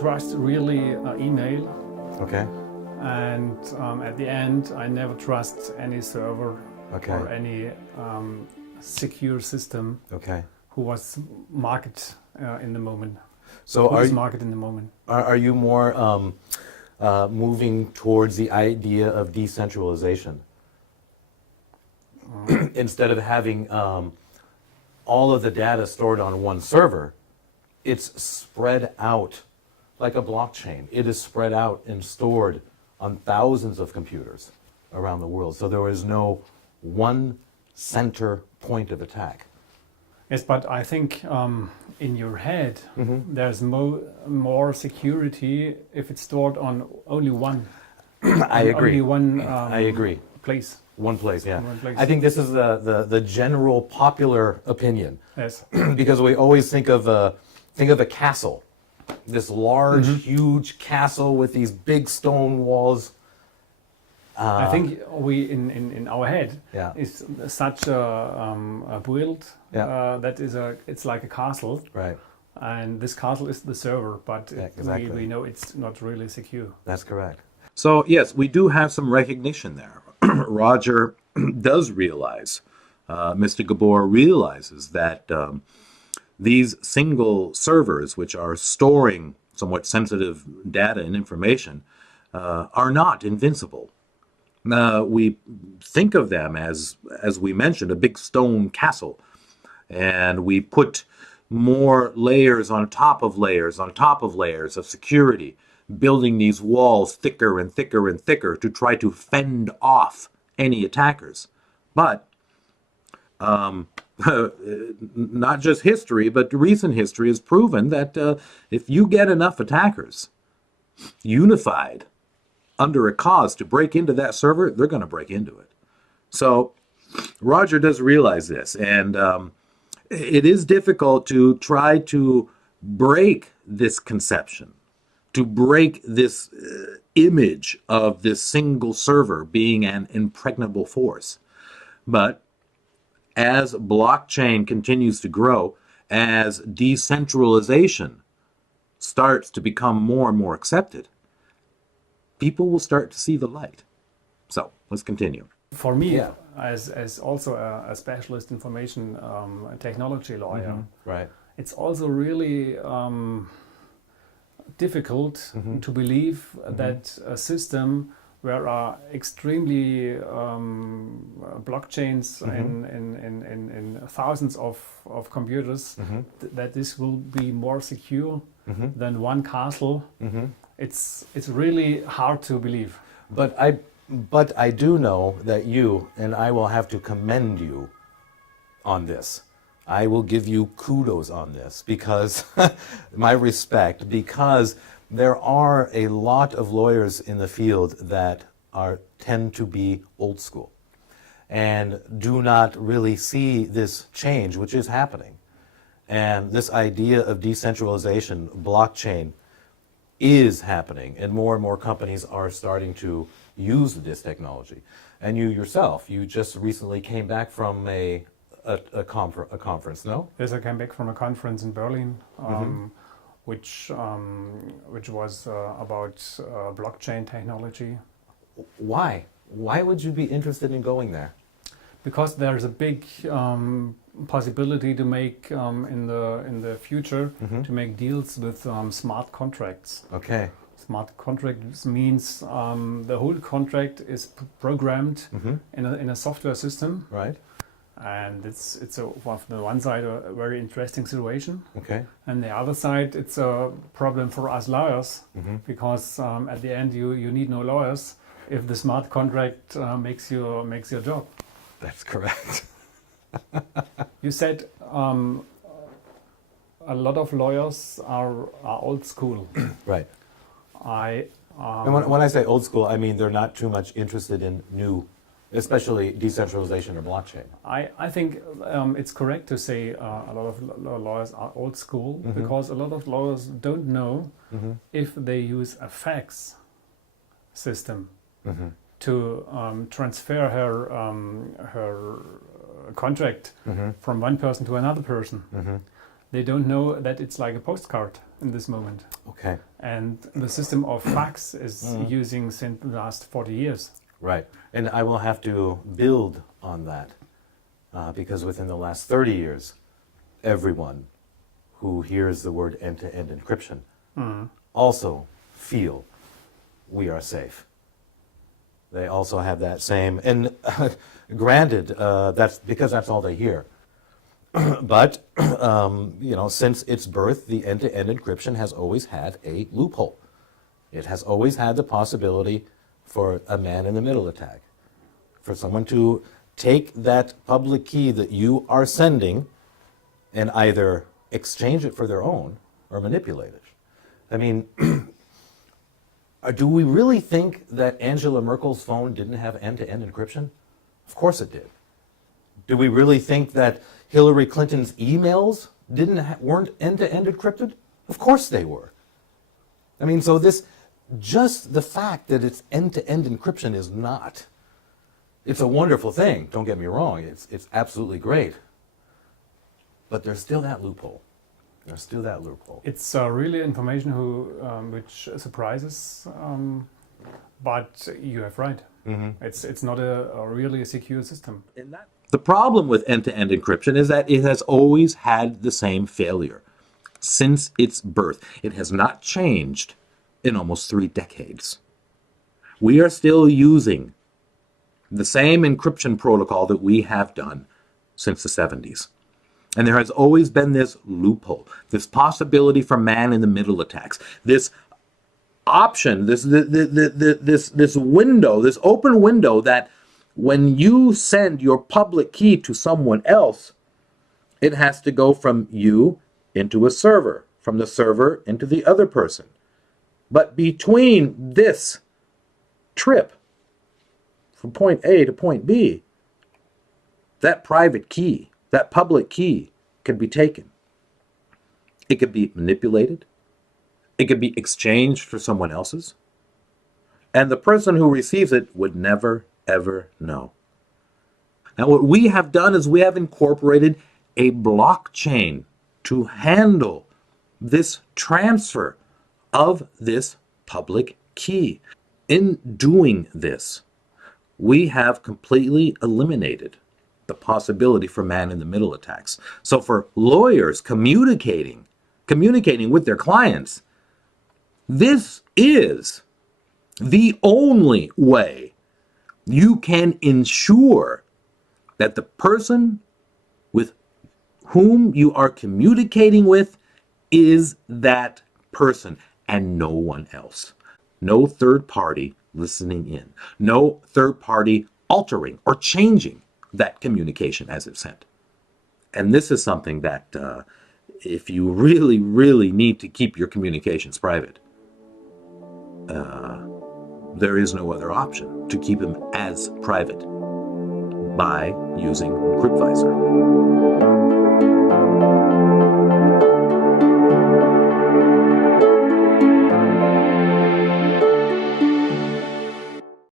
trust really email. Okay. And at the end, I never trust any server or any secure system who was market in the moment. So market in the moment. Are you more moving towards the idea of decentralization? Instead of having all of the data stored on one server, it's spread out like a blockchain. It is spread out and stored on thousands of computers around the world. So there is no one center point of attack. Yes, but I think in your head there's more security if it's stored on only one. I agree. Only one. I agree. Place. One place, yeah. One place. I think this is the general popular opinion. Yes. Because we always think of a castle, this large, huge castle with these big stone walls. I think we in our head is such a build that it's like a castle. Right. And this castle is the server, but exactly. we know it's not really secure. That's correct. So yes, we do have some recognition there. Roger does realize, Mr. Gabor realizes that these single servers, which are storing somewhat sensitive data and information, are not invincible. We think of them as we mentioned, a big stone castle, and we put more layers on top of layers on top of layers of security, building these walls thicker and thicker and thicker to try to fend off any attackers. But not just history, but recent history has proven that if you get enough attackers unified under a cause to break into that server, they're going to break into it. So Roger does realize this, and it is difficult to try to break this conception, to break this image of this single server being an impregnable force. But as blockchain continues to grow, as decentralization starts to become more and more accepted, people will start to see the light. So let's continue. For me, as also a specialist information technology lawyer, right, it's also really difficult to believe that a system where are extremely blockchains in thousands of computers, that this will be more secure than one castle. It's really hard to believe. But I do know that you, and I will have to commend you on this. I will give you kudos on this, because my respect, because there are a lot of lawyers in the field that tend to be old school and do not really see this change which is happening. And this idea of decentralization, blockchain, is happening, and more companies are starting to use this technology. And you yourself, you just recently came back from a conference, no? Yes, I came back from a conference in Berlin, which was about blockchain technology. Why? Why would you be interested in going there? Because there's a big possibility to make in the future to make deals with smart contracts. Okay. Smart contracts means the whole contract is programmed in a software system. Right. And it's on the one side a very interesting situation. Okay. And the other side, it's a problem for us lawyers, because at the end you need no lawyers if the smart contract makes your job. That's correct. You said a lot of lawyers are old school. Right. And when I say old school, I mean they're not too much interested in new, especially decentralization or blockchain. I think it's correct to say a lot of lawyers are old school, because a lot of lawyers don't know if they use a fax system to transfer her contract from one person to another person. They don't know that it's like a postcard. in this moment. Okay. And the system of fax is using since the last 40 years. Right. And I will have to build on that because within the last 30 years, everyone who hears the word end-to-end encryption also feel we are safe. They also have that same, and granted, that's because that's all they hear. But, since its birth, the end-to-end encryption has always had a loophole. It has always had the possibility for a man-in-the-middle attack, for someone to take that public key that you are sending and either exchange it for their own or manipulate it. I mean, do we really think that Angela Merkel's phone didn't have end-to-end encryption? Of course it did. Do we really think that Hillary Clinton's emails weren't end-to-end encrypted? Of course they were. I mean, so just the fact that it's end-to-end encryption is not. It's a wonderful thing, don't get me wrong. It's absolutely great. But there's still that loophole. There's still that loophole. It's really information which surprises, but you have right. It's not a really secure system. The problem with end-to-end encryption is that it has always had the same failure since its birth. It has not changed in almost 3 decades. We are still using the same encryption protocol that we have done since the 70s. And there has always been this loophole, this possibility for man-in-the-middle attacks, this option, this window, this open window that when you send your public key to someone else, it has to go from you into a server, from the server into the other person. But between this trip from point A to point B, that private key, that public key can be taken. It could be manipulated. It could be exchanged for someone else's. And the person who receives it would never, ever know. Now, what we have done is we have incorporated a blockchain to handle this transfer of this public key. In doing this, we have completely eliminated the possibility for man-in-the-middle attacks. So for lawyers communicating with their clients, this is the only way you can ensure that the person with whom you are communicating with is that person and no one else. No third party listening in. No third party altering or changing that communication as it's sent. And this is something that if you really, really need to keep your communications private, there is no other option to keep them as private by using CryptVisor.